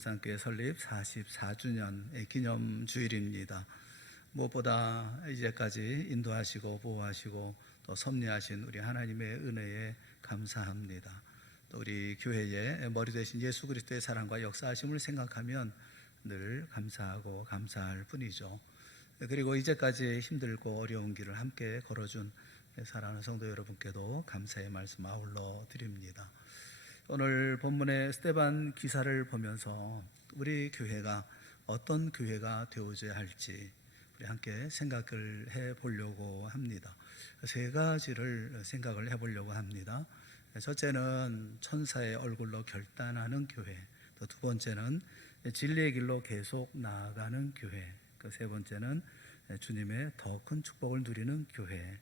성교회 설립 44주년 기념 주일입니다. 무엇보다 이제까지 인도하시고 보호하시고 또 섭리하신 우리 하나님의 은혜에 감사합니다. 또 우리 교회의 머리 되신 예수 그리스도의 사랑과 역사하심을 생각하면 늘 감사하고 감사할 뿐이죠. 그리고 이제까지 힘들고 어려운 길을 함께 걸어준 사랑하는 성도 여러분께도 감사의 말씀 아울러 드립니다. 오늘 본문의 스데반 기사를 보면서 우리 교회가 어떤 교회가 되어져야 할지 우리 함께 생각을 해보려고 합니다. 세 가지를 생각을 해보려고 합니다. 첫째는 천사의 얼굴로 결단하는 교회, 또 두 번째는 진리의 길로 계속 나아가는 교회, 세 번째는 주님의 더 큰 축복을 누리는 교회.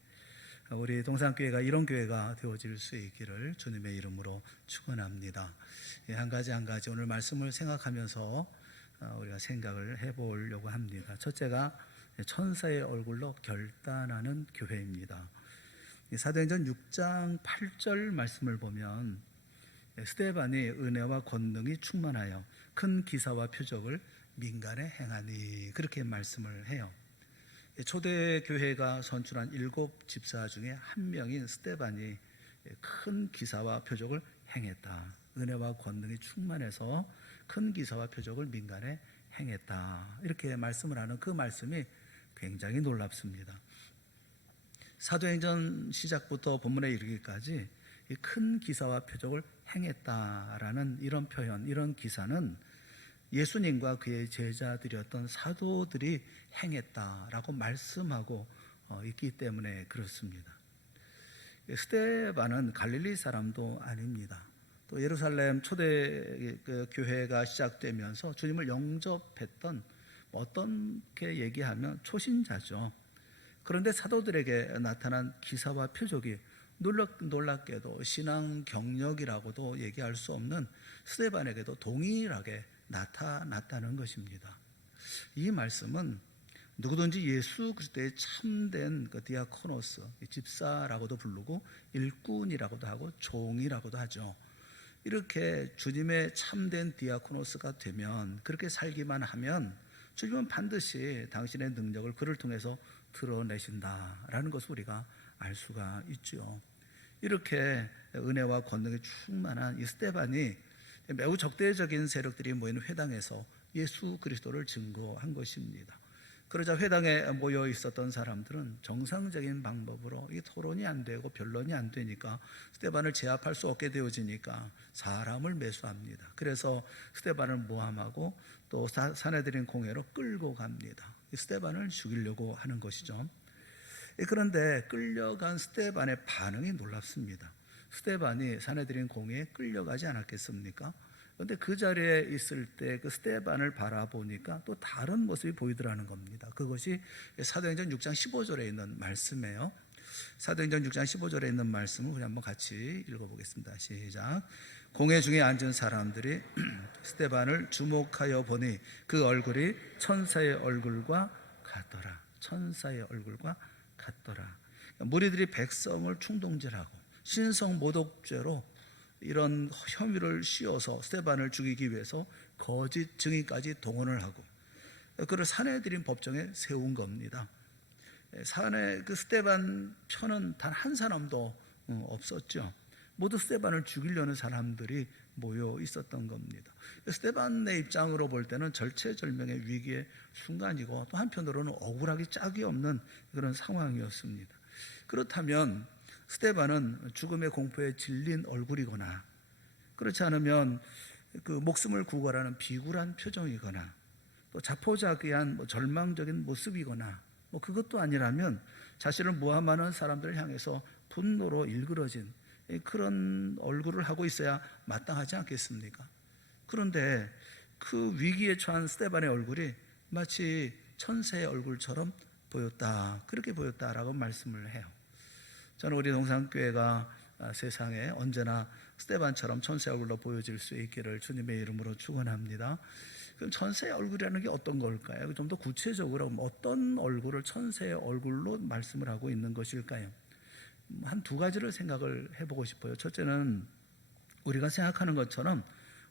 우리 동산교회가 이런 교회가 되어질 수 있기를 주님의 이름으로 축원합니다. 한 가지 한 가지 오늘 말씀을 생각하면서 우리가 생각을 해보려고 합니다. 첫째가 천사의 얼굴로 결단하는 교회입니다. 사도행전 6장 8절 말씀을 보면 스데반이 은혜와 권능이 충만하여 큰 기사와 표적을 민간에 행하니, 그렇게 말씀을 해요. 초대 교회가 선출한 7 집사 중에 한 명인 스데반이 큰 기사와 표적을 행했다. 은혜와 권능이 충만해서 큰 기사와 표적을 민간에 행했다. 이렇게 말씀을 하는 그 말씀이 굉장히 놀랍습니다. 사도행전 시작부터 본문에 이르기까지 이 큰 기사와 표적을 행했다라는 이런 표현, 이런 기사는 예수님과 그의 제자들이었던 사도들이 행했다라고 말씀하고 있기 때문에 그렇습니다. 스데반은 갈릴리 사람도 아닙니다. 또 예루살렘 초대 교회가 시작되면서 주님을 영접했던, 어떻게 얘기하면 초신자죠. 그런데 사도들에게 나타난 기사와 표적이 놀랍게도 신앙 경력이라고도 얘기할 수 없는 스데반에게도 동일하게 나타났다는 것입니다. 이 말씀은 누구든지 예수 그리스도의 참된 디아코노스, 집사라고도 부르고 일꾼이라고도 하고 종이라고도 하죠. 이렇게 주님의 참된 디아코노스가 되면, 그렇게 살기만 하면 주님은 반드시 당신의 능력을 그를 통해서 드러내신다라는 것을 우리가 알 수가 있죠. 이렇게 은혜와 권능이 충만한 이 스데반이 매우 적대적인 세력들이 모이는 회당에서 예수 그리스도를 증거한 것입니다. 그러자 회당에 모여 있었던 사람들은 정상적인 방법으로 이 토론이 안 되고 변론이 안 되니까 스데반을 제압할 수 없게 되어지니까 사람을 매수합니다. 그래서 스데반을 모함하고 또 사내들인 공회로 끌고 갑니다. 스데반을 죽이려고 하는 것이죠. 그런데 끌려간 스데반의 반응이 놀랍습니다. 스데반이 사내들인 공회에 끌려가지 않았겠습니까? 그런데 그 자리에 있을 때 그 스데반을 바라보니까 또 다른 모습이 보이더라는 겁니다. 그것이 사도행전 6장 15절에 있는 말씀이에요. 사도행전 6장 15절에 있는 말씀을 우리 한번 같이 읽어보겠습니다. 시작. 공회 중에 앉은 사람들이 스데반을 주목하여 보니 그 얼굴이 천사의 얼굴과 같더라. 천사의 얼굴과 같더라. 무리들이 백성을 충동질하고 신성모독죄로 이런 혐의를 씌워서 스데반을 죽이기 위해서 거짓 증인까지 동원을 하고 그를 사내들인 법정에 세운 겁니다. 사내 그 스데반 편은 단 한 사람도 없었죠. 모두 스데반을 죽이려는 사람들이 모여 있었던 겁니다. 스데반의 입장으로 볼 때는 절체절명의 위기의 순간이고 또 한편으로는 억울하기 짝이 없는 그런 상황이었습니다. 그렇다면 스데반은 죽음의 공포에 질린 얼굴이거나, 그렇지 않으면 그 목숨을 구걸하는 비굴한 표정이거나, 또 자포자기한 절망적인 모습이거나, 그것도 아니라면 자신을 모함하는 사람들을 향해서 분노로 일그러진 그런 얼굴을 하고 있어야 마땅하지 않겠습니까? 그런데 그 위기에 처한 스데반의 얼굴이 마치 천사의 얼굴처럼 보였다, 그렇게 보였다라고 말씀을 해요. 저는 우리 동산교회가 세상에 언제나 스데반처럼 천사의 얼굴로 보여질 수 있기를 주님의 이름으로 축원합니다. 그럼 천사의 얼굴이라는 게 어떤 걸까요? 좀 더 구체적으로 어떤 얼굴을 천사의 얼굴로 말씀을 하고 있는 것일까요? 한 두 가지를 생각을 해보고 싶어요. 첫째는 우리가 생각하는 것처럼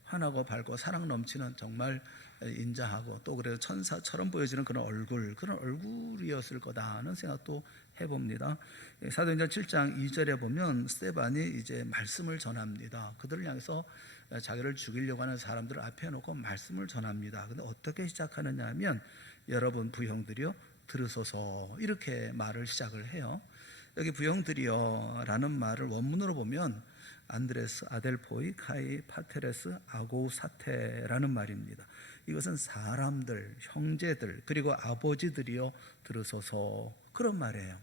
환하고 밝고 사랑 넘치는 정말 인자하고 또 그래서 천사처럼 보여지는 그런 얼굴이었을 거다 하는 생각도 해봅니다. 사도행전 7장 2절에 보면 스데반이 이제 말씀을 전합니다. 그들을 향해서 자기를 죽이려고 하는 사람들을 앞에 놓고 말씀을 전합니다. 근데 어떻게 시작하느냐 하면 여러분 부형들이여 들으소서 이렇게 말을 시작을 해요. 여기 부형들이여 라는 말을 원문으로 보면 안드레스, 아델포이, 카이, 파테레스, 아고우 사테라는 말입니다. 이것은 사람들, 형제들, 그리고 아버지들이여 들으소서 그런 말이에요.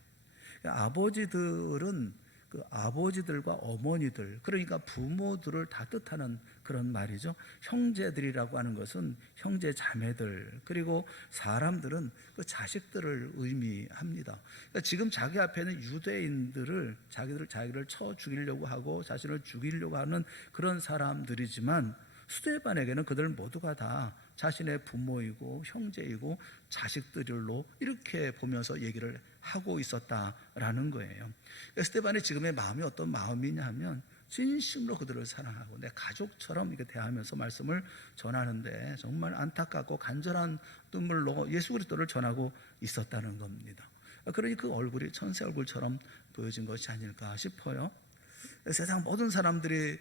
아버지들은 그 아버지들과 어머니들, 그러니까 부모들을 다 뜻하는 그런 말이죠. 형제들이라고 하는 것은 형제 자매들, 그리고 사람들은 그 자식들을 의미합니다. 그러니까 지금 자기 앞에는 유대인들을 자기를 쳐 죽이려고 하고 자신을 죽이려고 하는 그런 사람들이지만 스데반에게는 그들 모두가 다 자신의 부모이고 형제이고 자식들로 이렇게 보면서 얘기를 하고 있었다라는 거예요. 스데반의 지금의 마음이 어떤 마음이냐 하면 진심으로 그들을 사랑하고 내 가족처럼 이렇게 대하면서 말씀을 전하는데 정말 안타깝고 간절한 눈물로 예수 그리스도를 전하고 있었다는 겁니다. 그러니 그 얼굴이 천사 얼굴처럼 보여진 것이 아닐까 싶어요. 세상 모든 사람들이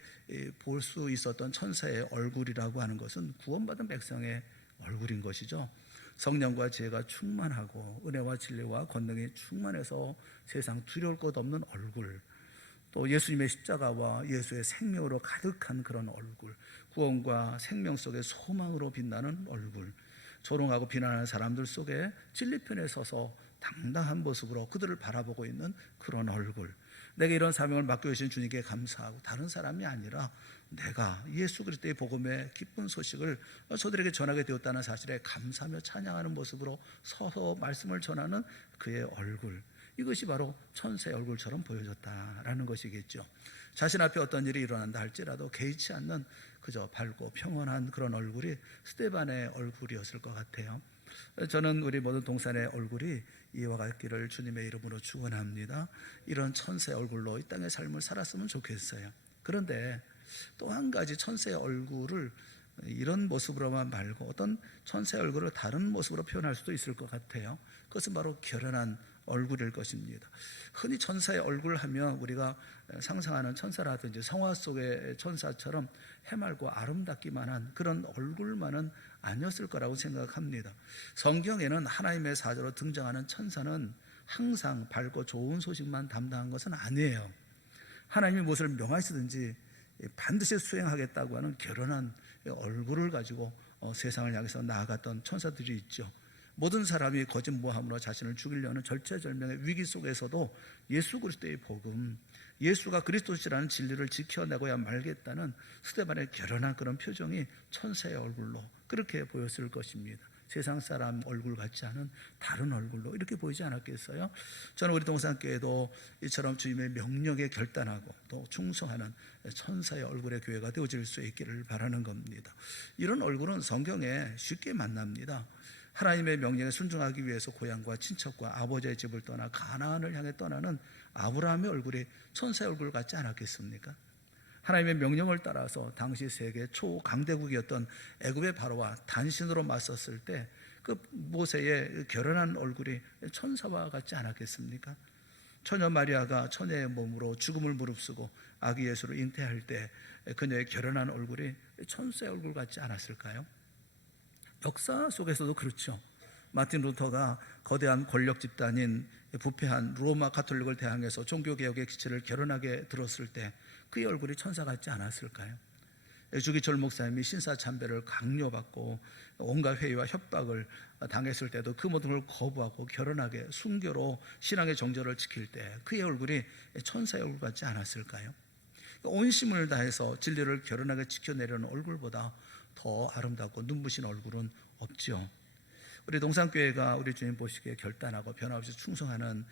볼 수 있었던 천사의 얼굴이라고 하는 것은 구원받은 백성의 얼굴인 것이죠. 성령과 지혜가 충만하고 은혜와 진리와 권능이 충만해서 세상 두려울 것 없는 얼굴, 또 예수님의 십자가와 예수의 생명으로 가득한 그런 얼굴, 구원과 생명 속의 소망으로 빛나는 얼굴, 조롱하고 비난하는 사람들 속에 진리편에 서서 당당한 모습으로 그들을 바라보고 있는 그런 얼굴, 내게 이런 사명을 맡겨주신 주님께 감사하고 다른 사람이 아니라 내가 예수 그리스도의 복음의 기쁜 소식을 저들에게 전하게 되었다는 사실에 감사하며 찬양하는 모습으로 서서 말씀을 전하는 그의 얼굴, 이것이 바로 천사의 얼굴처럼 보여졌다라는 것이겠죠. 자신 앞에 어떤 일이 일어난다 할지라도 개의치 않는 그저 밝고 평온한 그런 얼굴이 스데반의 얼굴이었을 것 같아요. 저는 우리 모든 동산의 얼굴이 이와 같기를 주님의 이름으로 축원합니다. 이런 천사의 얼굴로 이 땅의 삶을 살았으면 좋겠어요. 그런데 또 한 가지 천사의 얼굴을 이런 모습으로만 말고 어떤 천사의 얼굴을 다른 모습으로 표현할 수도 있을 것 같아요. 그것은 바로 결연한 얼굴일 것입니다. 흔히 천사의 얼굴 하면 우리가 상상하는 천사라든지 성화 속의 천사처럼 해맑고 아름답기만 한 그런 얼굴만은 아니었을 거라고 생각합니다. 성경에는 하나님의 사자로 등장하는 천사는 항상 밝고 좋은 소식만 담당한 것은 아니에요. 하나님이 무엇을 명하시든지 반드시 수행하겠다고 하는 결연한 얼굴을 가지고 세상을 향해서 나아갔던 천사들이 있죠. 모든 사람이 거짓 모함으로 자신을 죽이려는 절체절명의 위기 속에서도 예수 그리스도의 복음, 예수가 그리스도시라는 진리를 지켜내고야 말겠다는 스데반의 결연한 그런 표정이 천사의 얼굴로 그렇게 보였을 것입니다. 세상 사람 얼굴 같지 않은 다른 얼굴로 이렇게 보이지 않았겠어요? 저는 우리 동산교회도 이처럼 주님의 명령에 결단하고 또 충성하는 천사의 얼굴의 교회가 되어질 수 있기를 바라는 겁니다. 이런 얼굴은 성경에 쉽게 만납니다. 하나님의 명령에 순종하기 위해서 고향과 친척과 아버지의 집을 떠나 가나안을 향해 떠나는 아브라함의 얼굴이 천사의 얼굴 같지 않았겠습니까? 하나님의 명령을 따라서 당시 세계 초강대국이었던 애굽의 바로와 단신으로 맞섰을 때 그 모세의 결연한 얼굴이 천사와 같지 않았겠습니까? 처녀 마리아가 처녀의 몸으로 죽음을 무릅쓰고 아기 예수를 잉태할 때 그녀의 결연한 얼굴이 천사의 얼굴 같지 않았을까요? 역사 속에서도 그렇죠. 마틴 루터가 거대한 권력 집단인 부패한 로마 가톨릭을 대항해서 종교개혁의 기치를 결연하게 들었을 때 그의 얼굴이 천사 같지 않았을까요? 주기철 목사님이 신사참배를 강요받고 온갖 회의와 협박을 당했을 때도 그 모든 걸 거부하고 결연하게 순교로 신앙의 정절을 지킬 때 그의 얼굴이 천사의 얼굴 같지 않았을까요? 온 힘을 다해서 진리를 결연하게 지켜내려는 얼굴보다 더 아름답고 눈부신 얼굴은 없죠. 우리 동산교회가 우리 주님 보시기에 결단하고 변함없이 충성하는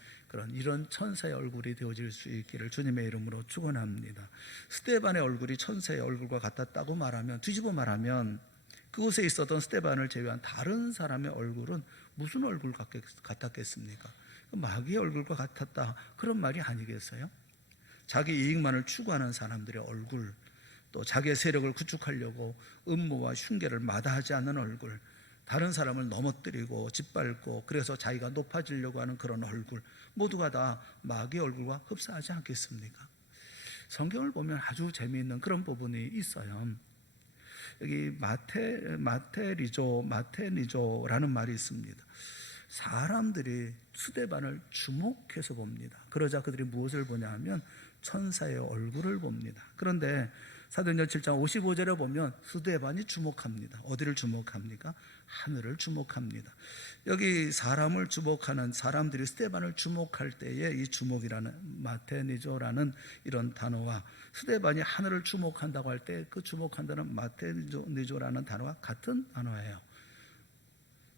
이런 천사의 얼굴이 되어질 수 있기를 주님의 이름으로 축원합니다. 스데반의 얼굴이 천사의 얼굴과 같았다고 말하면, 뒤집어 말하면 그곳에 있었던 스데반을 제외한 다른 사람의 얼굴은 무슨 얼굴 같았겠습니까? 마귀의 얼굴과 같았다, 그런 말이 아니겠어요? 자기 이익만을 추구하는 사람들의 얼굴, 또 자기의 세력을 구축하려고 음모와 흉계를 마다하지 않는 얼굴, 다른 사람을 넘어뜨리고 짓밟고 그래서 자기가 높아지려고 하는 그런 얼굴, 모두가 다 마귀의 얼굴과 흡사하지 않겠습니까? 성경을 보면 아주 재미있는 그런 부분이 있어요. 여기 마테니조라는 말이 있습니다. 사람들이 스데반을 주목해서 봅니다. 그러자 그들이 무엇을 보냐 하면 천사의 얼굴을 봅니다. 그런데 사도행전 7장 55절에 보면 스데반이 주목합니다. 어디를 주목합니까? 하늘을 주목합니다. 여기 사람을 주목하는, 사람들이 스데반을 주목할 때에 이 주목이라는 마테니조라는 이런 단어와 스데반이 하늘을 주목한다고 할 때 그 주목한다는 마테니조라는 단어와 같은 단어예요.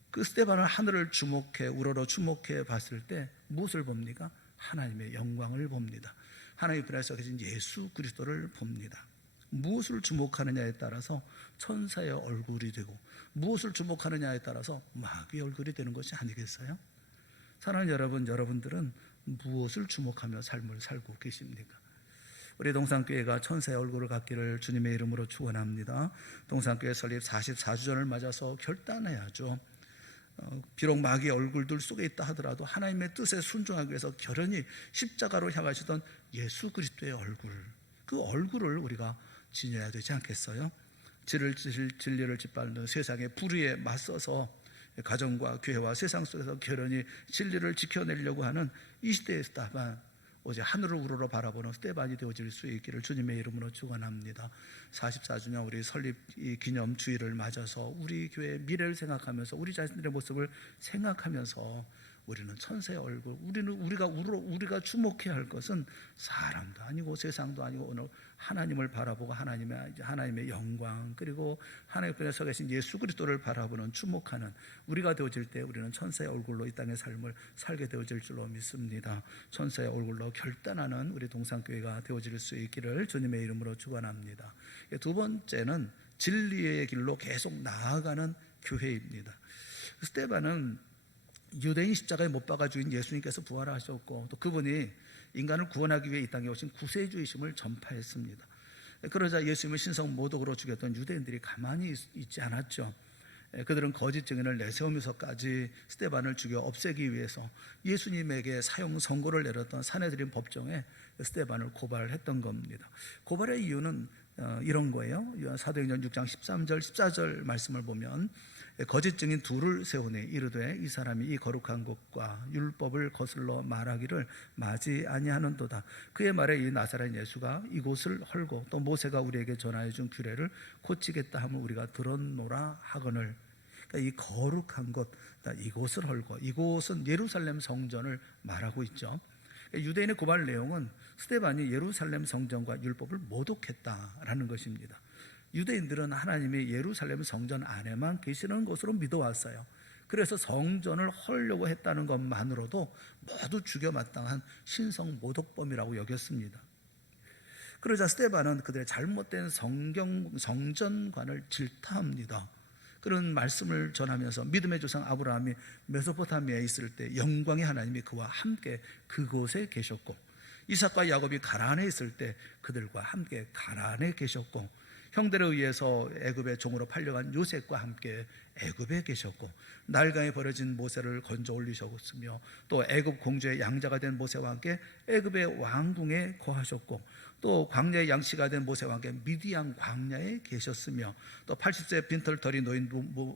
그 스데반은 하늘을 주목해, 우러러 주목해 봤을 때 무엇을 봅니까? 하나님의 영광을 봅니다. 하나님 편에서 계신 예수 그리스도를 봅니다. 무엇을 주목하느냐에 따라서 천사의 얼굴이 되고, 무엇을 주목하느냐에 따라서 마귀의 얼굴이 되는 것이 아니겠어요? 사랑하는 여러분, 여러분들은 무엇을 주목하며 삶을 살고 계십니까? 우리 동산교회가 천사의 얼굴을 갖기를 주님의 이름으로 축원합니다. 동산교회 설립 44주년을 맞아서 결단해야죠. 비록 마귀의 얼굴들 속에 있다 하더라도 하나님의 뜻에 순종하기 위해서 결연히 십자가로 향하시던 예수 그리스도의 얼굴, 그 얼굴을 우리가 지녀야 되지 않겠어요? 진리를 짓밟는 세상의 불의에 맞서서 가정과 교회와 세상 속에서 결연히 진리를 지켜내려고 하는 이 시대에서다만 오직 하늘을 우러러 바라보는 스데반이 되어질 수 있기를 주님의 이름으로 축원합니다. 44주년 우리 설립 기념 주일을 맞아서 우리 교회의 미래를 생각하면서 우리 자신들의 모습을 생각하면서 우리는 천사의 얼굴, 우리가 주목해야 할 것은 사람도 아니고 세상도 아니고 오늘 하나님을 바라보고 하나님의 영광, 그리고 하나님 편에 서 계신 예수 그리스도를 바라보는 주목하는 우리가 되어질 때 우리는 천사의 얼굴로 이 땅의 삶을 살게 되어질 줄로 믿습니다. 천사의 얼굴로 결단하는 우리 동산교회가 되어질 수 있기를 주님의 이름으로 축원합니다. 두 번째는 진리의 길로 계속 나아가는 교회입니다. 스데반은 유대인 십자가에 못 박아 죽인 예수님께서 부활하셨고, 또 그분이 인간을 구원하기 위해 이 땅에 오신 구세주이심을 전파했습니다. 그러자 예수님을 신성 모독으로 죽였던 유대인들이 가만히 있지 않았죠. 그들은 거짓 증인을 내세우면서까지 스데반을 죽여 없애기 위해서 예수님에게 사형 선고를 내렸던 사내들인 법정에 스데반을 고발했던 겁니다. 고발의 이유는 이런 거예요. 사도행전 6장 13절 14절 말씀을 보면 거짓 증인 둘을 세우니 이르되 이 사람이 이 거룩한 곳과 율법을 거슬러 말하기를 마지 아니하는도다. 그의 말에 이 나사렛 예수가 이곳을 헐고 또 모세가 우리에게 전하여 준 규례를 고치겠다 하면 우리가 들었노라 하거늘. 그러니까 이 거룩한 곳, 이곳을 헐고, 이곳은 예루살렘 성전을 말하고 있죠. 유대인의 고발 내용은 스데반이 예루살렘 성전과 율법을 모독했다라는 것입니다. 유대인들은 하나님이 예루살렘 성전 안에만 계시는 것으로 믿어왔어요. 그래서 성전을 헐려고 했다는 것만으로도 모두 죽여 마땅한 신성 모독범이라고 여겼습니다. 그러자 스데반은 그들의 잘못된 성전관을 질타합니다. 그런 말씀을 전하면서 믿음의 조상 아브라함이 메소포타미아에 있을 때 영광의 하나님이 그와 함께 그곳에 계셨고, 이삭과 야곱이 가나안에 있을 때 그들과 함께 가나안에 계셨고, 형들에 의해서 애굽의 종으로 팔려간 요셉과 함께 애굽에 계셨고, 나일강에 버려진 모세를 건져 올리셨으며, 또 애굽 공주의 양자가 된 모세와 함께 애굽의 왕궁에 거하셨고, 또 광야의 양씨가 된 모세와 함께 미디안 광야에 계셨으며, 또 80세 빈털터리 노인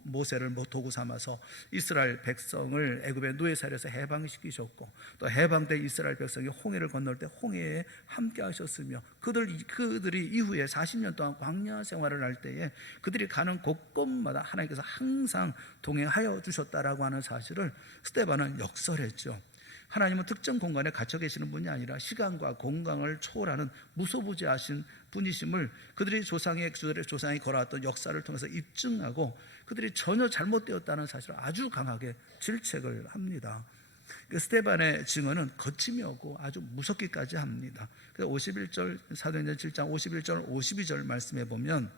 모세를 도구 삼아서 이스라엘 백성을 애굽의 노예살에서 해방시키셨고, 또 해방된 이스라엘 백성이 홍해를 건널 때 홍해에 함께 하셨으며, 그들이 이후에 40년 동안 광야 생활을 할 때에 그들이 가는 곳곳마다 하나님께서 항상 동행하여 주셨다라고 하는 사실을 스데반은 역설했죠. 하나님은 특정 공간에 갇혀 계시는 분이 아니라 시간과 공간을 초월하는 무소부지하신 분이심을 그들의 조상이 걸어왔던 역사를 통해서 입증하고, 그들이 전혀 잘못되었다는 사실을 아주 강하게 질책을 합니다. 스데반의 증언은 거침이 없고 아주 무섭기까지 합니다. 그래서 51절 사도행전 7장 51절 52절 말씀해 보면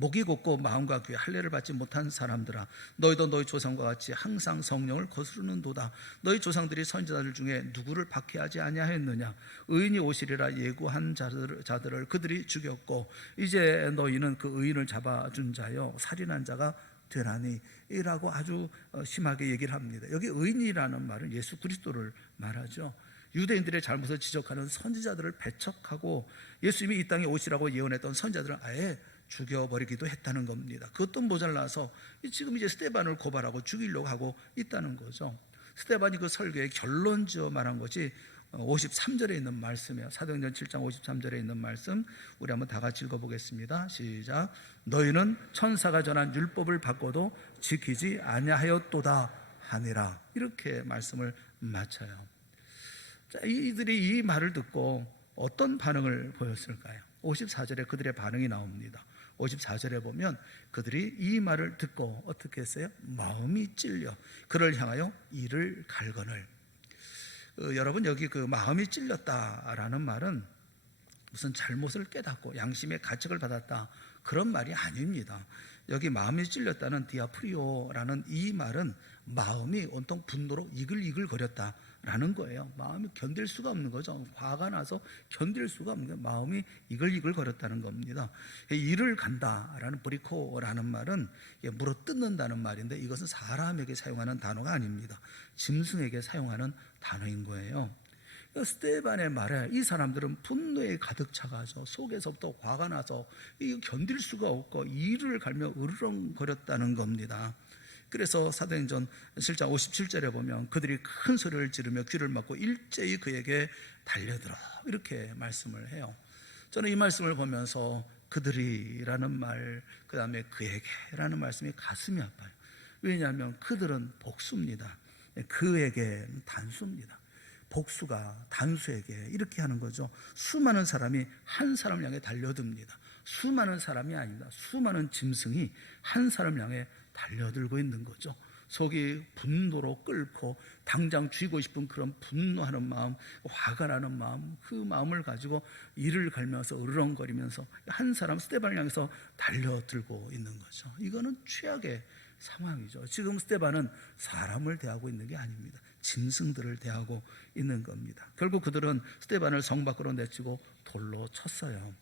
목이 곧고 마음과 귀에 할례를 받지 못한 사람들아, 너희도 너희 조상과 같이 항상 성령을 거스르는도다. 너희 조상들이 선지자들 중에 누구를 박해하지 아니하였느냐? 의인이 오시리라 예고한 자들을 그들이 죽였고, 이제 너희는 그 의인을 잡아준 자여 살인한 자가 되나니, 이라고 아주 심하게 얘기를 합니다. 여기 의인이라는 말은 예수 그리스도를 말하죠. 유대인들의 잘못을 지적하는 선지자들을 배척하고 예수님이 이 땅에 오시라고 예언했던 선지자들을 아예 죽여버리기도 했다는 겁니다. 그것도 모자라서 지금 이제 스데반을 고발하고 죽이려고 하고 있다는 거죠. 스데반이 그 설교의 결론지어 말한 것이 53절에 있는 말씀이에요. 사도행전 7장 53절에 있는 말씀, 우리 한번 다 같이 읽어보겠습니다. 시작. 너희는 천사가 전한 율법을 받고도 지키지 아니하였도다 하니라. 이렇게 말씀을 마쳐요. 자, 이들이 이 말을 듣고 어떤 반응을 보였을까요? 54절에 그들의 반응이 나옵니다. 54절에 보면 그들이 이 말을 듣고 어떻게 했어요? 마음이 찔려 그를 향하여 이를 갈거늘. 여러분, 여기 그 마음이 찔렸다라는 말은 무슨 잘못을 깨닫고 양심의 가책을 받았다, 그런 말이 아닙니다. 여기 마음이 찔렸다는 디아프리오라는 이 말은 마음이 온통 분노로 이글이글거렸다라는 거예요. 마음이 견딜 수가 없는 거죠. 화가 나서 견딜 수가 없는 거예요. 마음이 이글이글거렸다는 겁니다. 이를 간다라는 브리코라는 말은 물어뜯는다는 말인데, 이것은 사람에게 사용하는 단어가 아닙니다. 짐승에게 사용하는 단어인 거예요. 스데반의 말에 이 사람들은 분노에 가득 차가죠. 속에서부터 화가 나서 이거 견딜 수가 없고 이를 갈며 으르렁거렸다는 겁니다. 그래서 사도행전 7장 57절에 보면 그들이 큰 소리를 지르며 귀를 막고 일제히 그에게 달려들어, 이렇게 말씀을 해요. 저는 이 말씀을 보면서 그들이라는 말, 그 다음에 그에게라는 말씀이 가슴이 아파요. 왜냐하면 그들은 복수입니다. 그에게는 단수입니다. 복수가 단수에게 이렇게 하는 거죠. 수많은 사람이 한 사람을 향해 달려듭니다. 수많은 사람이 아닙니다. 수많은 짐승이 한 사람을 향해 달려들고 있는 거죠. 속이 분노로 끓고 당장 죽이고 싶은 그런 분노하는 마음, 화가 나는 마음, 그 마음을 가지고 이를 갈면서 으르렁거리면서 한 사람 스데반을 향해서 달려들고 있는 거죠. 이거는 최악의 상황이죠. 지금 스데반은 사람을 대하고 있는 게 아닙니다. 짐승들을 대하고 있는 겁니다. 결국 그들은 스데반을 성 밖으로 내치고 돌로 쳤어요.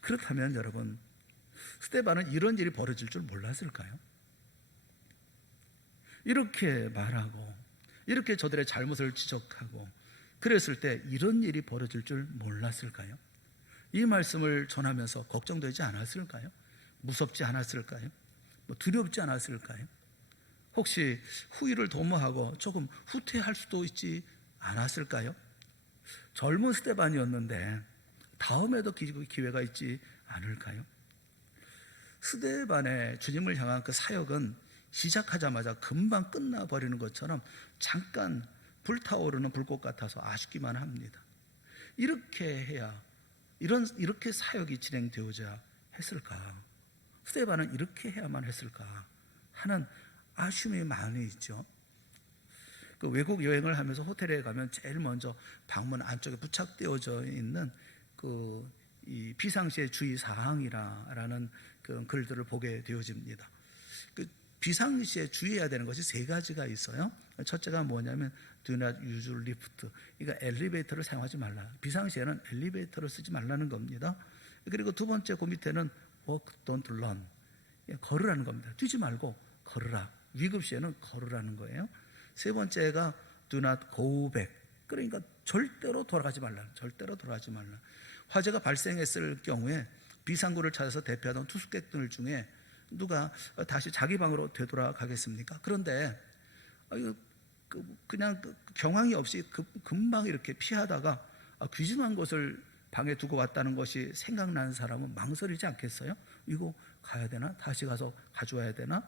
그렇다면 여러분, 스데반은 이런 일이 벌어질 줄 몰랐을까요? 이렇게 말하고 이렇게 저들의 잘못을 지적하고 그랬을 때 이런 일이 벌어질 줄 몰랐을까요? 이 말씀을 전하면서 걱정되지 않았을까요? 무섭지 않았을까요? 두렵지 않았을까요? 혹시 후회를 도모하고 조금 후퇴할 수도 있지 않았을까요? 젊은 스데반이었는데 다음에도 기회가 있지 않을까요? 스데반의 주님을 향한 그 사역은 시작하자마자 금방 끝나버리는 것처럼 잠깐 불타오르는 불꽃 같아서 아쉽기만 합니다. 이렇게 해야, 이렇게 사역이 진행되어야 했을까? 스데반은 이렇게 해야만 했을까 하는 아쉬움이 많이 있죠. 그 외국 여행을 하면서 호텔에 가면 제일 먼저 방문 안쪽에 부착되어져 있는 이 비상시의 주의 사항이라는 그 글들을 보게 되어집니다. 그 비상시에 주의해야 되는 것이 세 가지가 있어요. 첫째가 뭐냐면 do not use lift, 그러니까 엘리베이터를 사용하지 말라. 비상시에는 엘리베이터를 쓰지 말라는 겁니다. 그리고 두 번째 그 밑에는 walk, don't run, 걸으라는 겁니다. 뛰지 말고 걸으라. 위급시에는 걸으라는 거예요. 세 번째가 do not go back, 그러니까 절대로 돌아가지 말라. 절대로 돌아가지 말라. 화재가 발생했을 경우에 비상구를 찾아서 대피하던 투숙객들 중에 누가 다시 자기 방으로 되돌아가겠습니까? 그런데 그냥 경황이 없이 금방 이렇게 피하다가 귀중한 것을 방에 두고 왔다는 것이 생각나는 사람은 망설이지 않겠어요? 이거 가야 되나? 다시 가서 가져와야 되나?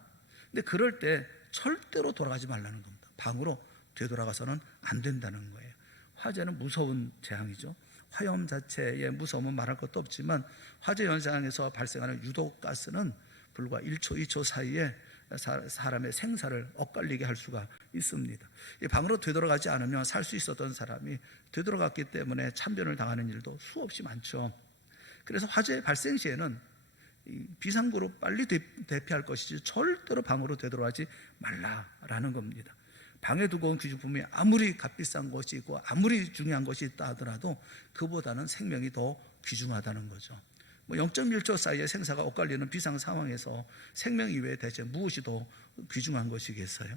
근데 그럴 때 절대로 돌아가지 말라는 겁니다. 방으로 되돌아가서는 안 된다는 거예요. 화재는 무서운 재앙이죠. 화염 자체의 무서움은 말할 것도 없지만 화재 현장에서 발생하는 유독가스는 불과 1초, 2초 사이에 사람의 생사를 엇갈리게 할 수가 있습니다. 이 방으로 되돌아가지 않으면 살 수 있었던 사람이 되돌아갔기 때문에 참변을 당하는 일도 수없이 많죠. 그래서 화재 발생 시에는 비상구로 빨리 대피할 것이지 절대로 방으로 되돌아가지 말라라는 겁니다. 방에 두고 온 귀중품이 아무리 값비싼 것이 있고 아무리 중요한 것이 있다 하더라도 그보다는 생명이 더 귀중하다는 거죠. 0.1초 사이에 생사가 엇갈리는 비상 상황에서 생명 이외에 대체 무엇이 더 귀중한 것이겠어요?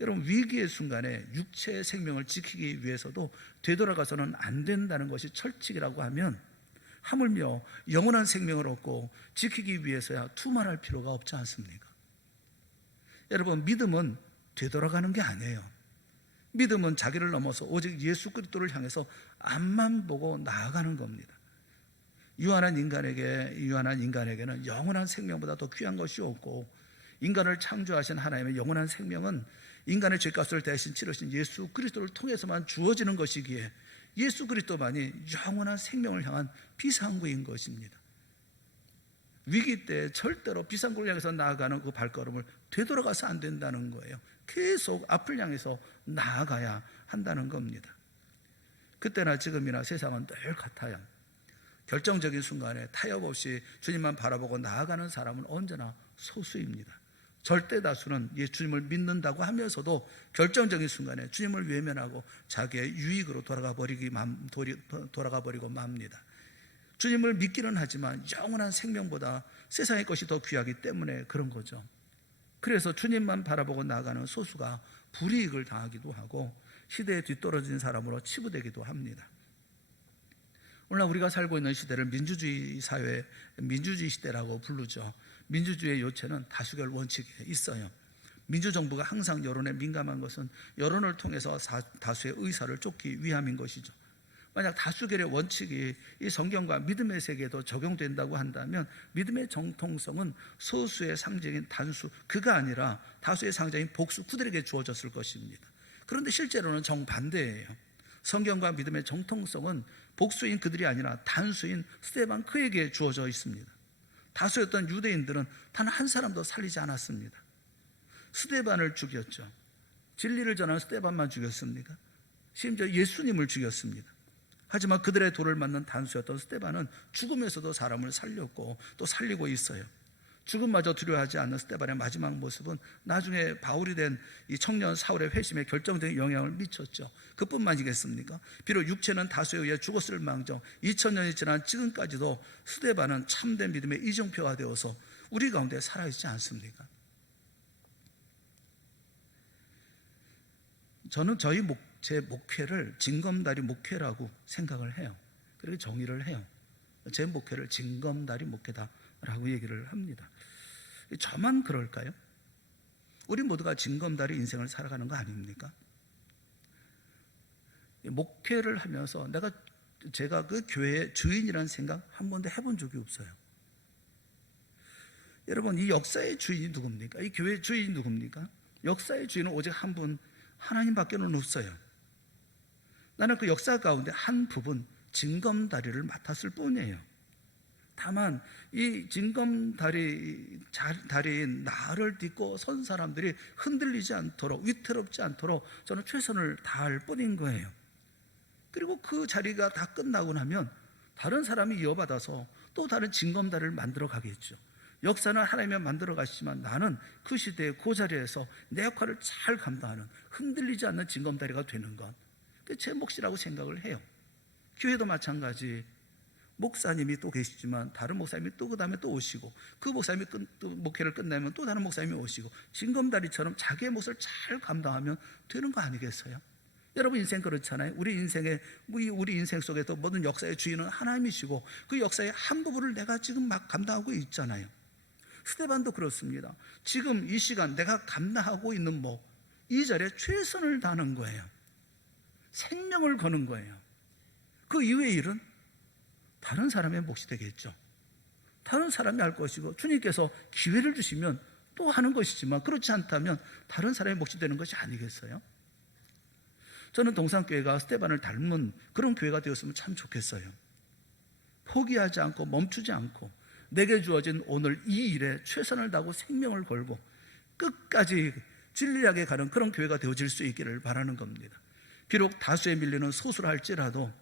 여러분, 위기의 순간에 육체의 생명을 지키기 위해서도 되돌아가서는 안 된다는 것이 철칙이라고 하면 하물며 영원한 생명을 얻고 지키기 위해서야 투말할 필요가 없지 않습니까? 여러분, 믿음은 되돌아가는 게 아니에요. 믿음은 자기를 넘어서 오직 예수 그리스도를 향해서 앞만 보고 나아가는 겁니다. 유한한 인간에게는 영원한 생명보다 더 귀한 것이 없고, 인간을 창조하신 하나님의 영원한 생명은 인간의 죄값을 대신 치르신 예수 그리스도를 통해서만 주어지는 것이기에 예수 그리스도만이 영원한 생명을 향한 비상구인 것입니다. 위기 때 절대로 비상구를 향해서 나아가는 그 발걸음을 되돌아가서 안 된다는 거예요. 계속 앞을 향해서 나아가야 한다는 겁니다. 그때나 지금이나 세상은 늘 같아요. 결정적인 순간에 타협 없이 주님만 바라보고 나아가는 사람은 언제나 소수입니다. 절대 다수는 주님을 믿는다고 하면서도 결정적인 순간에 주님을 외면하고 자기의 유익으로 돌아가 버리고 맙니다. 주님을 믿기는 하지만 영원한 생명보다 세상의 것이 더 귀하기 때문에 그런 거죠. 그래서 주님만 바라보고 나아가는 소수가 불이익을 당하기도 하고 시대에 뒤떨어진 사람으로 치부되기도 합니다. 오늘날 우리가 살고 있는 시대를 민주주의 사회, 민주주의 시대라고 부르죠. 민주주의의 요체는 다수결 원칙에 있어요. 민주정부가 항상 여론에 민감한 것은 여론을 통해서 다수의 의사를 쫓기 위함인 것이죠. 만약 다수결의 원칙이 이 성경과 믿음의 세계에도 적용된다고 한다면 믿음의 정통성은 소수의 상징인 단수, 그가 아니라 다수의 상징인 복수, 그들에게 주어졌을 것입니다. 그런데 실제로는 정반대예요. 성경과 믿음의 정통성은 복수인 그들이 아니라 단수인 스데반 그에게 주어져 있습니다. 다수였던 유대인들은 단 한 사람도 살리지 않았습니다. 스데반을 죽였죠. 진리를 전하는 스데반만 죽였습니까? 심지어 예수님을 죽였습니다. 하지만 그들의 돌을 맞는 단수였던 스데반은 죽음에서도 사람을 살렸고 또 살리고 있어요. 죽음마저 두려워하지 않는 스데반의 마지막 모습은 나중에 바울이 된 이 청년 사울의 회심에 결정적인 영향을 미쳤죠. 그뿐만이겠습니까? 비록 육체는 다수에 의해 죽었을 망정 2000년이 지난 지금까지도 스데반은 참된 믿음의 이정표가 되어서 우리 가운데 살아있지 않습니까? 저는 제 목회를 징검다리 목회라고 생각을 해요. 그렇게 정의를 해요. 제 목회를 징검다리 목회다라고 얘기를 합니다. 저만 그럴까요? 우리 모두가 징검다리 인생을 살아가는 거 아닙니까? 목회를 하면서 제가 그 교회의 주인이라는 생각 한 번도 해본 적이 없어요. 여러분, 이 역사의 주인이 누굽니까? 이 교회의 주인이 누굽니까? 역사의 주인은 오직 한 분, 하나님밖에는 없어요. 나는 그 역사 가운데 한 부분, 징검다리를 맡았을 뿐이에요. 다만 이 징검다리인 나를 딛고 선 사람들이 흔들리지 않도록, 위태롭지 않도록 저는 최선을 다할 뿐인 거예요. 그리고 그 자리가 다 끝나고 나면 다른 사람이 이어받아서 또 다른 징검다리를 만들어 가겠죠. 역사는 하나님이 만들어 가시지만 나는 그 시대의 그 자리에서 내 역할을 잘 감당하는, 흔들리지 않는 징검다리가 되는 것, 그게 제 몫이라고 생각을 해요. 교회도 마찬가지. 목사님이 또 계시지만 다른 목사님이 또 그 다음에 또 오시고, 그 목사님이 또 목회를 끝내면 또 다른 목사님이 오시고, 징검다리처럼 자기의 몫을 잘 감당하면 되는 거 아니겠어요? 여러분, 인생 그렇잖아요. 우리 인생 속에도 모든 역사의 주인은 하나님이시고 그 역사의 한 부분을 내가 지금 막 감당하고 있잖아요. 스데반도 그렇습니다. 지금 이 시간 내가 감당하고 있는 이 자리에 최선을 다하는 거예요. 생명을 거는 거예요. 그 이후의 일은 다른 사람의 몫이 되겠죠. 다른 사람이 할 것이고, 주님께서 기회를 주시면 또 하는 것이지만 그렇지 않다면 다른 사람의 몫이 되는 것이 아니겠어요? 저는 동산교회가 스데반을 닮은 그런 교회가 되었으면 참 좋겠어요. 포기하지 않고 멈추지 않고 내게 주어진 오늘 이 일에 최선을 다하고 생명을 걸고 끝까지 진리하게 가는 그런 교회가 되어질 수 있기를 바라는 겁니다. 비록 다수에 밀리는 소수라 할지라도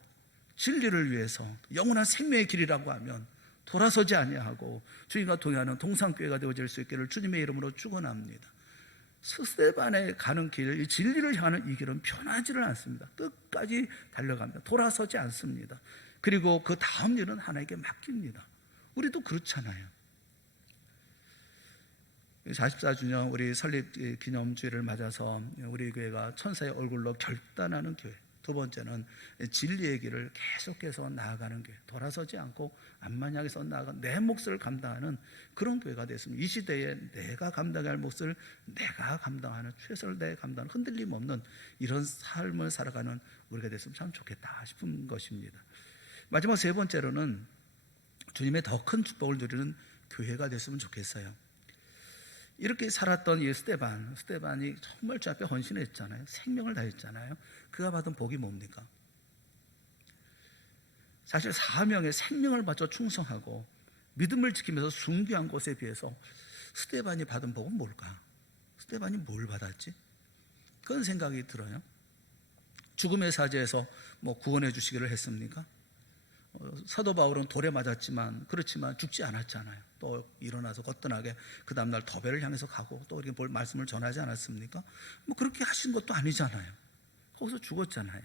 진리를 위해서 영원한 생명의 길이라고 하면 돌아서지 아니하고 주님과 동행하는 동상교회가 되어질 수 있기를 주님의 이름으로 축원합니다. 스데반에 가는 길, 진리를 향하는 이 길은 편하지를 않습니다. 끝까지 달려갑니다. 돌아서지 않습니다. 그리고 그 다음 일은 하나님께 맡깁니다. 우리도 그렇잖아요. 44주년 우리 설립 기념주일을 맞아서 우리 교회가 천사의 얼굴로 결단하는 교회, 두 번째는 진리의 길을 계속해서 나아가는 교회, 돌아서지 않고 앞만 향해서 나아가 내 몫을 감당하는 그런 교회가 됐습니다. 이 시대에 내가 감당할 몫을 내가 감당하는, 최선을 다해 감당하는, 흔들림 없는 이런 삶을 살아가는 우리가 됐으면 참 좋겠다 싶은 것입니다. 마지막 세 번째로는 주님의 더 큰 축복을 누리는 교회가 됐으면 좋겠어요. 이렇게 살았던 이 스데반이 정말 주 앞에 헌신했잖아요. 생명을 다했잖아요. 그가 받은 복이 뭡니까? 사실 사명에 생명을 바쳐 충성하고 믿음을 지키면서 순교한 것에 비해서 스데반이 받은 복은 뭘까? 스데반이 뭘 받았지? 그런 생각이 들어요. 죽음의 사제에서 구원해 주시기를 했습니까? 사도 바울은 돌에 맞았지만 그렇지만 죽지 않았잖아요. 또 일어나서 거뜬하게 그 다음날 더베를 향해서 가고 또 이렇게 말씀을 전하지 않았습니까? 그렇게 하신 것도 아니잖아요. 거기서 죽었잖아요.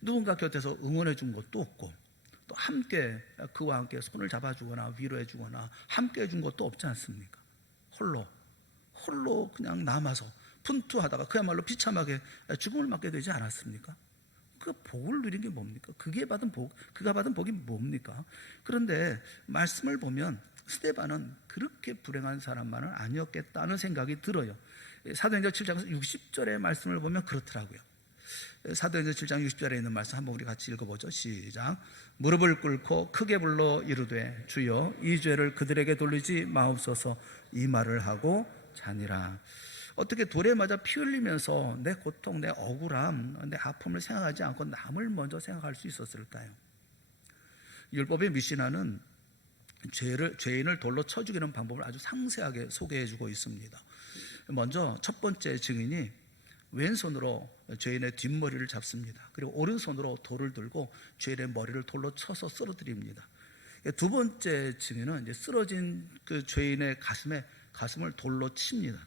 누군가 곁에서 응원해 준 것도 없고 또 함께 그와 함께 손을 잡아주거나 위로해 주거나 함께 해준 것도 없지 않습니까? 홀로 그냥 남아서 분투하다가 그야말로 비참하게 죽음을 맞게 되지 않았습니까? 그 복을 누린 게 뭡니까? 그가 받은 복이 뭡니까? 그런데 말씀을 보면 스데반은 그렇게 불행한 사람만은 아니었겠다는 생각이 들어요. 사도행전 7장 60절의 말씀을 보면 그렇더라고요. 사도행전 7장 60절에 있는 말씀 한번 우리 같이 읽어보죠. 시작. 무릎을 꿇고 크게 불러 이르되 주여 이 죄를 그들에게 돌리지 마옵소서, 이 말을 하고 자니라. 어떻게 돌에 맞아 피 흘리면서 내 고통, 내 억울함, 내 아픔을 생각하지 않고 남을 먼저 생각할 수 있었을까요? 율법의 미시나는 죄인을 돌로 쳐 죽이는 방법을 아주 상세하게 소개해주고 있습니다. 먼저 첫 번째 증인이 왼손으로 죄인의 뒷머리를 잡습니다. 그리고 오른손으로 돌을 들고 죄인의 머리를 돌로 쳐서 쓰러뜨립니다. 두 번째 증인은 이제 쓰러진 그 죄인의 가슴을 돌로 칩니다.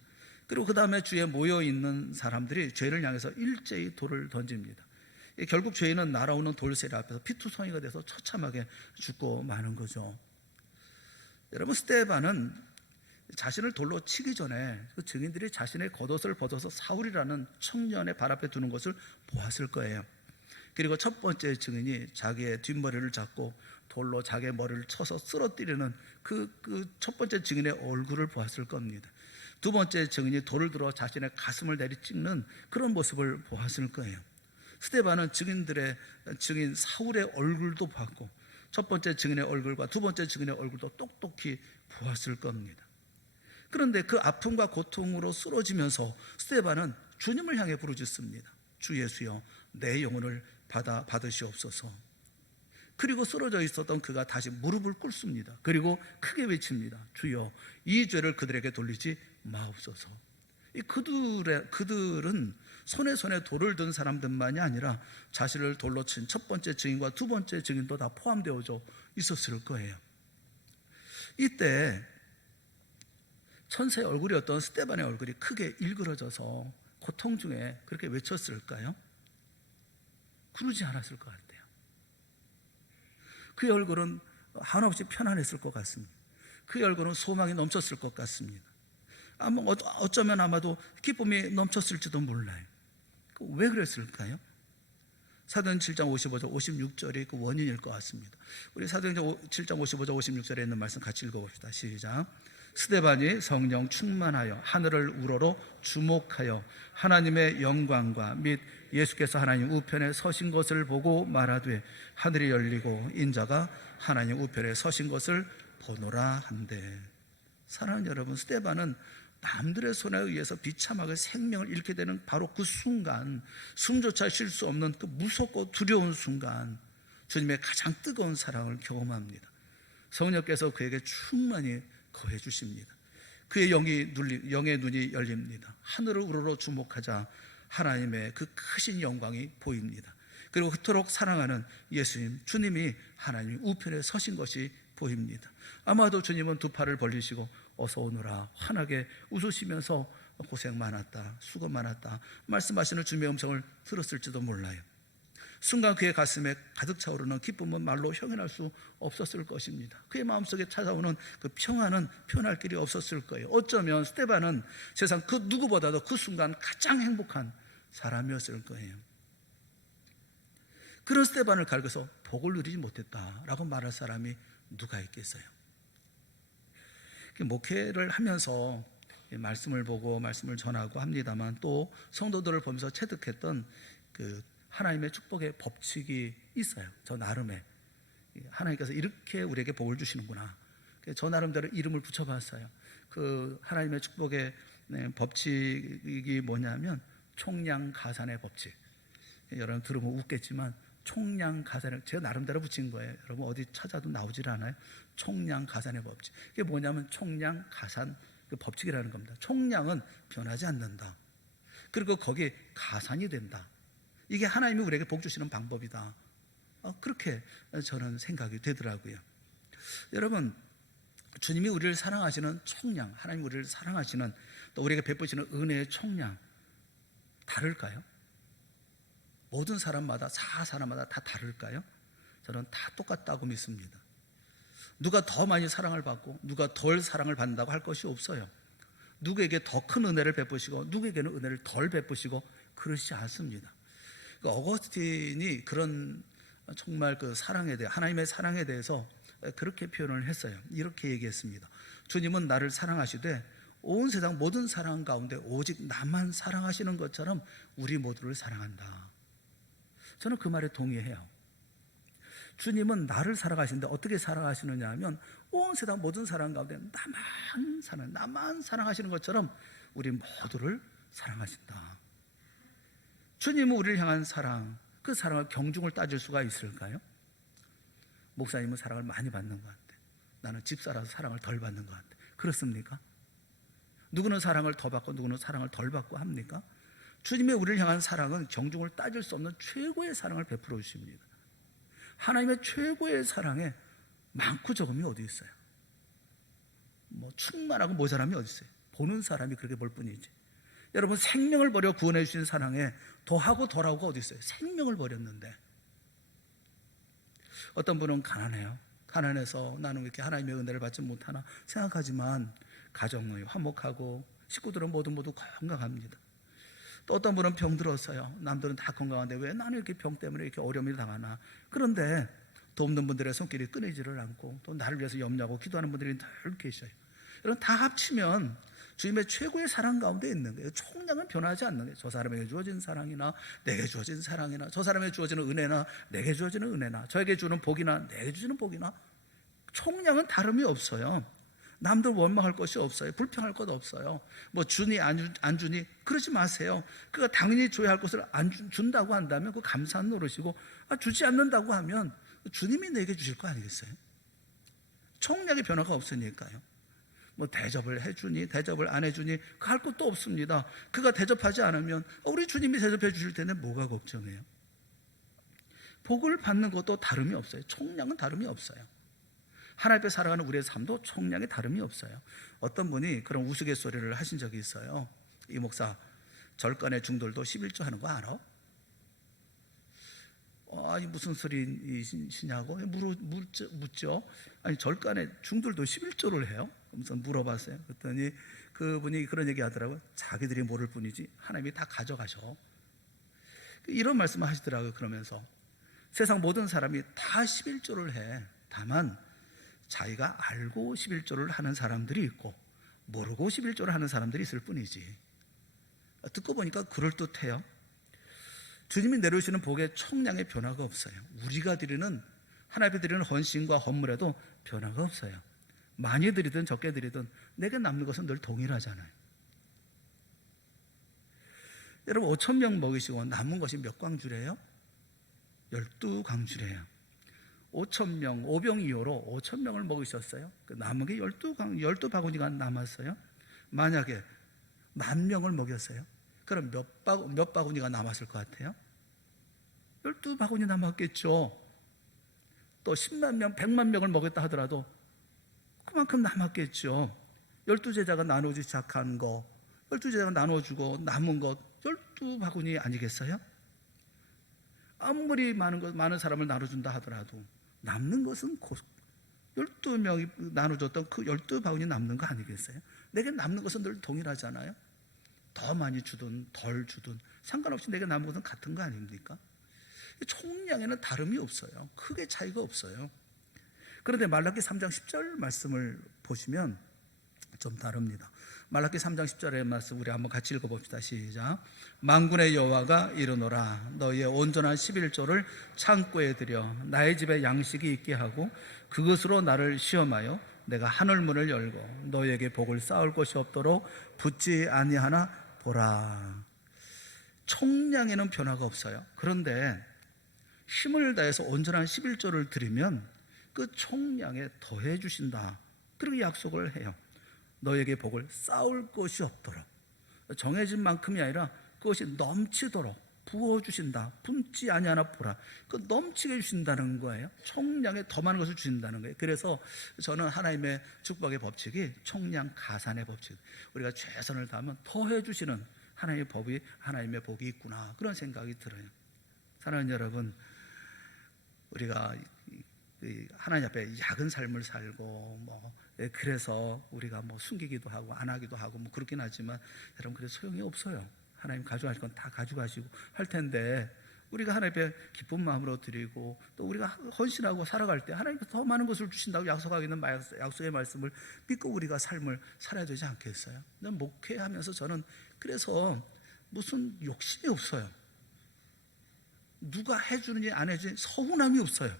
그리고 그 다음에 주위에 모여있는 사람들이 죄를 향해서 일제히 돌을 던집니다. 결국 죄인은 날아오는 돌세례 앞에서 피투성이가 돼서 처참하게 죽고 마는 거죠. 여러분, 스데반은 자신을 돌로 치기 전에 그 증인들이 자신의 겉옷을 벗어서 사울이라는 청년의 발 앞에 두는 것을 보았을 거예요. 그리고 첫 번째 증인이 자기의 뒷머리를 잡고 돌로 자기의 머리를 쳐서 쓰러뜨리는 그 첫 번째 증인의 얼굴을 보았을 겁니다. 두 번째 증인이 돌을 들어 자신의 가슴을 내리찍는 그런 모습을 보았을 거예요. 스데반은 증인 사울의 얼굴도 봤고 첫 번째 증인의 얼굴과 두 번째 증인의 얼굴도 똑똑히 보았을 겁니다. 그런데 그 아픔과 고통으로 쓰러지면서 스데반은 주님을 향해 부르짖습니다. 주 예수여, 내 영혼을 받으시옵소서. 그리고 쓰러져 있었던 그가 다시 무릎을 꿇습니다. 그리고 크게 외칩니다. 주여, 이 죄를 그들에게 돌리지 마옵소서. 그들은 손에 돌을 든 사람들만이 아니라 자신을 돌로 친 첫 번째 증인과 두 번째 증인도 다 포함되어져 있었을 거예요. 이때 천사의 얼굴이었던 스데반의 얼굴이 크게 일그러져서 고통 중에 그렇게 외쳤을까요? 그러지 않았을 것 같아요. 그의 얼굴은 한없이 편안했을 것 같습니다. 그의 얼굴은 소망이 넘쳤을 것 같습니다. 어쩌면 아마도 기쁨이 넘쳤을지도 몰라요. 왜 그랬을까요? 사도행전 7장 55절 56절이 그 원인일 것 같습니다. 우리 사도행전 7장 55절 56절에 있는 말씀 같이 읽어봅시다. 시작. 스데반이 성령 충만하여 하늘을 우러러 주목하여 하나님의 영광과 및 예수께서 하나님 우편에 서신 것을 보고 말하되 하늘이 열리고 인자가 하나님 우편에 서신 것을 보노라 한대. 사랑하는 여러분, 스데반은 남들의 손에 의해서 비참하게 생명을 잃게 되는 바로 그 순간, 숨조차 쉴 수 없는 그 무섭고 두려운 순간 주님의 가장 뜨거운 사랑을 경험합니다. 성령께서 그에게 충만히 거해 주십니다. 그의 영의 눈이 열립니다. 하늘을 우러러 주목하자 하나님의 그 크신 영광이 보입니다. 그리고 그토록 사랑하는 예수님, 주님이 하나님 우편에 서신 것이 보입니다. 아마도 주님은 두 팔을 벌리시고 어서 오너라 환하게 웃으시면서 고생 많았다, 수고 많았다 말씀하시는 주님의 음성을 들었을지도 몰라요. 순간 그의 가슴에 가득 차오르는 기쁨은 말로 형언할 수 없었을 것입니다. 그의 마음속에 찾아오는 그 평안은 표현할 길이 없었을 거예요. 어쩌면 스데반은 세상 그 누구보다도 그 순간 가장 행복한 사람이었을 거예요. 그런 스데반을 갈겨서 복을 누리지 못했다라고 말할 사람이 누가 있겠어요? 목회를 하면서 말씀을 보고 말씀을 전하고 합니다만 또 성도들을 보면서 체득했던 그 하나님의 축복의 법칙이 있어요. 저 나름의 하나님께서 이렇게 우리에게 복을 주시는구나. 저 나름대로 이름을 붙여봤어요. 그 하나님의 축복의 법칙이 뭐냐면 총량가산의 법칙. 여러분 들으면 웃겠지만 총량가산을 제가 나름대로 붙인 거예요. 여러분 어디 찾아도 나오질 않아요. 총량가산의 법칙. 이게 뭐냐면 총량가산 그 법칙이라는 겁니다. 총량은 변하지 않는다. 그리고 거기에 가산이 된다. 이게 하나님이 우리에게 복 주시는 방법이다. 그렇게 저는 생각이 되더라고요. 여러분, 주님이 우리를 사랑하시는 총량, 하나님 우리를 사랑하시는 또 우리에게 베푸시는 은혜의 총량 다를까요? 모든 사람마다 사람마다 다 다를까요? 저는 다 똑같다고 믿습니다. 누가 더 많이 사랑을 받고 누가 덜 사랑을 받는다고 할 것이 없어요. 누구에게 더 큰 은혜를 베푸시고 누구에게는 은혜를 덜 베푸시고 그러시지 않습니다. 어거스틴이 그런 정말 그 사랑에 대해 하나님의 사랑에 대해서 그렇게 표현을 했어요. 이렇게 얘기했습니다. 주님은 나를 사랑하시되 온 세상 모든 사랑 가운데 오직 나만 사랑하시는 것처럼 우리 모두를 사랑한다. 저는 그 말에 동의해요. 주님은 나를 사랑하시는데 어떻게 사랑하시느냐 하면 온 세상 모든 사랑 가운데 나만 사랑하시는 것처럼 우리 모두를 사랑하신다. 주님은 우리를 향한 사랑, 그 사랑을 경중을 따질 수가 있을까요? 목사님은 사랑을 많이 받는 것 같아. 나는 집사라서 사랑을 덜 받는 것 같아. 그렇습니까? 누구는 사랑을 더 받고 누구는 사랑을 덜 받고 합니까? 주님의 우리를 향한 사랑은 경중을 따질 수 없는 최고의 사랑을 베풀어 주십니다. 하나님의 최고의 사랑에 많고 적음이 어디 있어요? 충만하고 모자람이 어디 있어요? 보는 사람이 그렇게 볼 뿐이지. 여러분 생명을 버려 구원해 주신 사랑에 더하고 덜하고가 어디 있어요? 생명을 버렸는데. 어떤 분은 가난해요. 가난해서 나는 왜 이렇게 하나님의 은혜를 받지 못하나 생각하지만 가정이 화목하고 식구들은 모두 건강합니다. 또 어떤 분은 병들었어요. 남들은 다 건강한데 왜 나는 이렇게 병 때문에 이렇게 어려움을 당하나. 그런데 돕는 분들의 손길이 끊이지를 않고 또 나를 위해서 염려하고 기도하는 분들이 늘 계셔요. 여러분 다 합치면 주님의 최고의 사랑 가운데 있는 거예요. 총량은 변하지 않는 거예요. 저 사람에게 주어진 사랑이나 내게 주어진 사랑이나 저 사람에게 주어지는 은혜나 내게 주어지는 은혜나 저에게 주는 복이나 내게 주시는 복이나 총량은 다름이 없어요. 남들 원망할 것이 없어요. 불평할 것 없어요. 주니 안 주니 그러지 마세요. 그가 당연히 줘야 할 것을 안 준다고 한다면 그 감사한 노릇이고 주지 않는다고 하면 주님이 내게 주실 거 아니겠어요? 총량의 변화가 없으니까요. 대접을 해주니 대접을 안 해주니 할 것도 없습니다. 그가 대접하지 않으면 우리 주님이 대접해 주실 텐데 뭐가 걱정해요? 복을 받는 것도 다름이 없어요. 총량은 다름이 없어요. 하나님 앞에 살아가는 우리의 삶도 총량의 다름이 없어요. 어떤 분이 그런 우스갯소리를 하신 적이 있어요. 이 목사 절간의 중들도 11조 하는 거 알아? 아니 무슨 소리시냐고 묻죠. 아니 절간의 중들도 11조를 해요? 무슨 물어봤어요. 그랬더니 그분이 그런 얘기 하더라고요. 자기들이 모를 뿐이지 하나님이 다 가져가셔. 이런 말씀을 하시더라고요. 그러면서 세상 모든 사람이 다 11조를 해. 다만 자기가 알고 11조를 하는 사람들이 있고 모르고 11조를 하는 사람들이 있을 뿐이지. 듣고 보니까 그럴듯해요. 주님이 내려오시는 복에 총량의 변화가 없어요. 우리가 드리는 하나님 앞에 드리는 헌신과 헌물에도 변화가 없어요. 많이 드리든 적게 드리든 내게 남는 것은 늘 동일하잖아요. 여러분 5,000명 먹이시고 남은 것이 몇 광주래요? 12광주래요. 5,000명, 오병이어로 5,000명을 먹이셨어요. 남은 게 12바구니가 남았어요. 만약에 10,000명을 먹였어요. 그럼 몇 바구니가 남았을 것 같아요? 12바구니 남았겠죠. 또 10만 명, 100만 명을 먹였다 하더라도 그만큼 남았겠죠. 12제자가 나누기 시작한 거, 12제자가 나눠주고 남은 것 12바구니 아니겠어요? 아무리 많은 사람을 나눠준다 하더라도 남는 것은 12명이 나눠줬던 그 12바구니 남는 거 아니겠어요? 내게 남는 것은 늘 동일하잖아요. 더 많이 주든 덜 주든 상관없이 내게 남은 것은 같은 거 아닙니까? 총량에는 다름이 없어요. 크게 차이가 없어요. 그런데 말라기 3장 10절 말씀을 보시면 좀 다릅니다. 말라기 3장 10절의 말씀 우리 한번 같이 읽어봅시다. 시작. 만군의 여호와가 이르노라 너희의 온전한 11조를 창고에 들여 나의 집에 양식이 있게 하고 그것으로 나를 시험하여 내가 하늘문을 열고 너희에게 복을 쌓을 곳이 없도록 붙지 아니하나 보라. 총량에는 변화가 없어요. 그런데 힘을 다해서 온전한 11조를 드리면 그 총량에 더해 주신다. 그렇게 약속을 해요. 너에게 복을 쌓을 것이 없도록, 정해진 만큼이 아니라 그것이 넘치도록 부어주신다. 품지 아니하나 보라. 그 넘치게 주신다는 거예요. 총량에 더 많은 것을 주신다는 거예요. 그래서 저는 하나님의 축복의 법칙이 총량 가산의 법칙, 우리가 최선을 다하면 더해 주시는 하나님의 복이 있구나, 그런 생각이 들어요. 사랑하는 여러분, 우리가 하나님 앞에 작은 삶을 살고 그래서 우리가 숨기기도 하고 안 하기도 하고 그렇긴 하지만 여러분, 그래서 소용이 없어요. 하나님 가져가실 건 다 가져가시고 할 텐데, 우리가 하나님 앞에 기쁜 마음으로 드리고 또 우리가 헌신하고 살아갈 때 하나님께서 더 많은 것을 주신다고 약속하고 있는 약속의 말씀을 믿고 우리가 삶을 살아야 되지 않겠어요? 목회하면서 저는 그래서 무슨 욕심이 없어요. 누가 해주는지 안 해주는지 서운함이 없어요.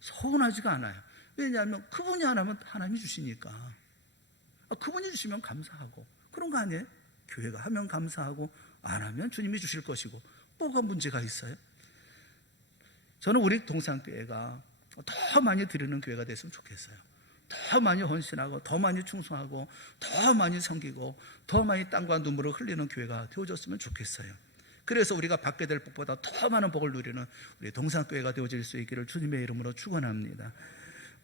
서운하지가 않아요. 왜냐하면 그분이 안 하면 하나님이 주시니까. 그분이 주시면 감사하고 그런 거 아니에요? 교회가 하면 감사하고 안 하면 주님이 주실 것이고 뭐가 문제가 있어요? 저는 우리 동산교회가 더 많이 드리는 교회가 됐으면 좋겠어요. 더 많이 헌신하고 더 많이 충성하고 더 많이 섬기고 더 많이 땀과 눈물을 흘리는 교회가 되어졌으면 좋겠어요. 그래서 우리가 받게 될 복보다 더 많은 복을 누리는 우리 동산교회가 되어질 수 있기를 주님의 이름으로 축원합니다.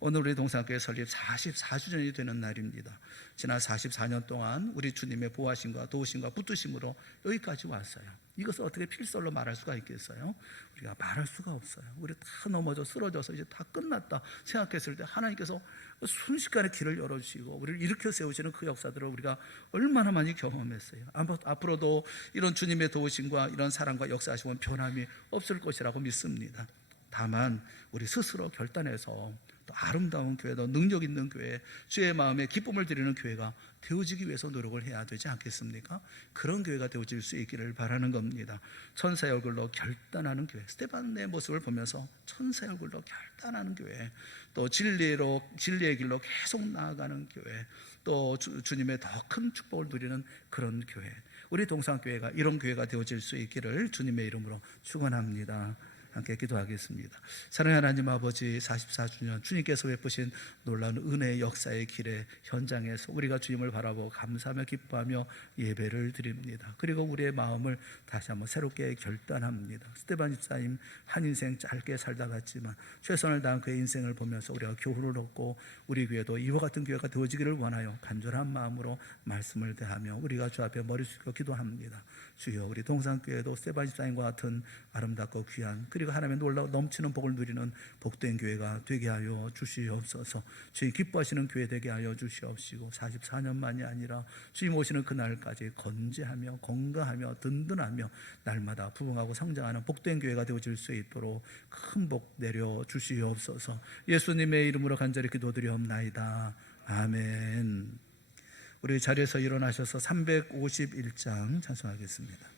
오늘 우리 동산교회 설립 44주년이 되는 날입니다. 지난 44년 동안 우리 주님의 보호하심과 도우심과 붙드심으로 여기까지 왔어요. 이것을 어떻게 필설로 말할 수가 있겠어요? 우리가 말할 수가 없어요. 우리 다 넘어져 쓰러져서 이제 다 끝났다 생각했을 때 하나님께서 순식간에 길을 열어주시고 우리를 일으켜 세우시는 그 역사들을 우리가 얼마나 많이 경험했어요. 앞으로도 이런 주님의 도우심과 이런 사랑과 역사하심은 변함이 없을 것이라고 믿습니다. 다만 우리 스스로 결단해서 또 아름다운 교회, 더 능력 있는 교회, 주의 마음에 기쁨을 드리는 교회가 되어지기 위해서 노력을 해야 되지 않겠습니까? 그런 교회가 되어질 수 있기를 바라는 겁니다. 천사의 얼굴로 결단하는 교회, 스데반의 모습을 보면서 천사의 얼굴로 결단하는 교회, 또 진리의 길로 계속 나아가는 교회, 또 주님의 더 큰 축복을 누리는 그런 교회, 우리 동산교회가 이런 교회가 되어질 수 있기를 주님의 이름으로 축원합니다. 함께 기도하겠습니다. 사랑하는 하나님 아버지, 44주년 주님께서 베푸신 놀라운 은혜의 역사의 길의 현장에서 우리가 주님을 바라보고 감사하며 기뻐하며 예배를 드립니다. 그리고 우리의 마음을 다시 한번 새롭게 결단합니다. 스데반 집사님 한 인생 짧게 살다 갔지만 최선을 다한 그의 인생을 보면서 우리가 교훈을 얻고 우리 교회도 이와 같은 교회가 되어지기를 원하여 간절한 마음으로 말씀을 대하며 우리가 주 앞에 머리 숙여 기도합니다. 주여, 우리 동산교회도 스데반 집사님과 같은 아름답고 귀한, 그리고 하나님의 놀라운 넘치는 복을 누리는 복된 교회가 되게 하여 주시옵소서. 주님 기뻐하시는 교회 되게 하여 주시옵시고 44년만이 아니라 주님 오시는 그날까지 건재하며 건강하며 든든하며 날마다 부흥하고 성장하는 복된 교회가 되어질 수 있도록 큰 복 내려 주시옵소서. 예수님의 이름으로 간절히 기도드리옵나이다. 아멘. 우리 자리에서 일어나셔서 351장 찬송하겠습니다.